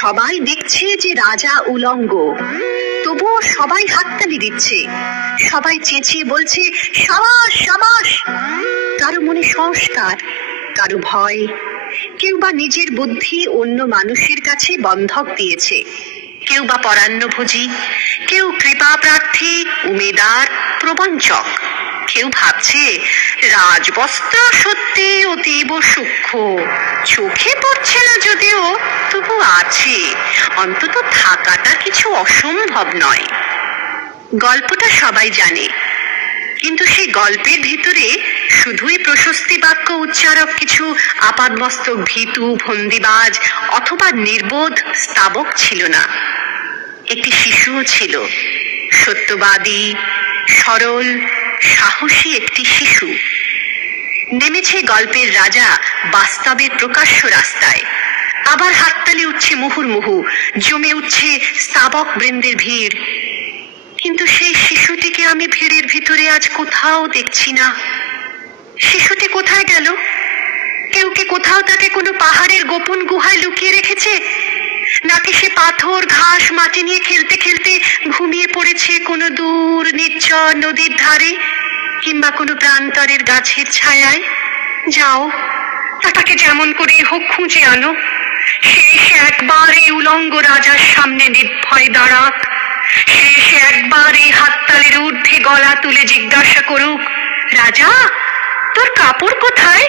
সবাই দেখছে যে রাজা উলঙ্গ, তবুও সবাই হাততালি দিচ্ছে, সবাই চেঁচিয়ে বলছে সাবাস সাবাস। কারো মনে সংস্কার, কারো ভয়, কেউ বা নিজের বুদ্ধি অন্য মানুষের কাছে বন্ধক দিয়েছে, কেউ বা পরান্নভোজী, কেউ কৃপা প্রার্থী, উমেদার, প্রবঞ্চক। কেউ ভাবছে রাজবস্ত্র সত্যি অতীব সূক্ষ্ম, চোখে পড়ছে না যদিও, তবু আছে, অন্তত থাকাটা কিছু অসম্ভব নয়। গল্পটা সবাই জানে, কিন্তু সেই গল্পের ভিতরে শুধুই প্রশস্তি বাক্য উচ্চারক কিছু আপাদমস্তক ভীতু ফন্দিবাজ অথবা নির্বোধ স্তাবক ছিল না। একটি শিশুও ছিল, সত্যবাদী, সরল, সাহসী একটি শিশু। নেমেছে গল্পের রাজা বাস্তবের প্রকাশ্য রাস্তায়, আবার হাততালি উঠছে মুহুর্মুহু, জমে উঠছে স্তাবক বৃন্দের ভিড়। কিন্তু সেই শিশুটিকে আমি ভিড়ের ভিতরে আজ কোথাও দেখছি না। শিশুটি কোথায় গেল? কেউ কি কোথাও তাকে কোনো পাহাড়ের গোপন গুহায় লুকিয়ে রেখেছে, নাকি সে পাথর ঘাস মাটি নিয়ে খেলতে খেলতে ঘুমিয়ে পড়েছে কোনো দূর নির্জন নদীর ধারে কিংবা কোনো প্রান্তরের গাছের ছায়ায়? যাও, তাকে যেমন করে হোক খুঁজে আনো। সে একবার এই উলঙ্গ রাজার সামনে নির্ভয় দাঁড়াক, সে একবার এই হাততালির ঊর্ধ্বে গলা তুলে জিজ্ঞাসা করুক, রাজা তোর কাপড় কোথায়?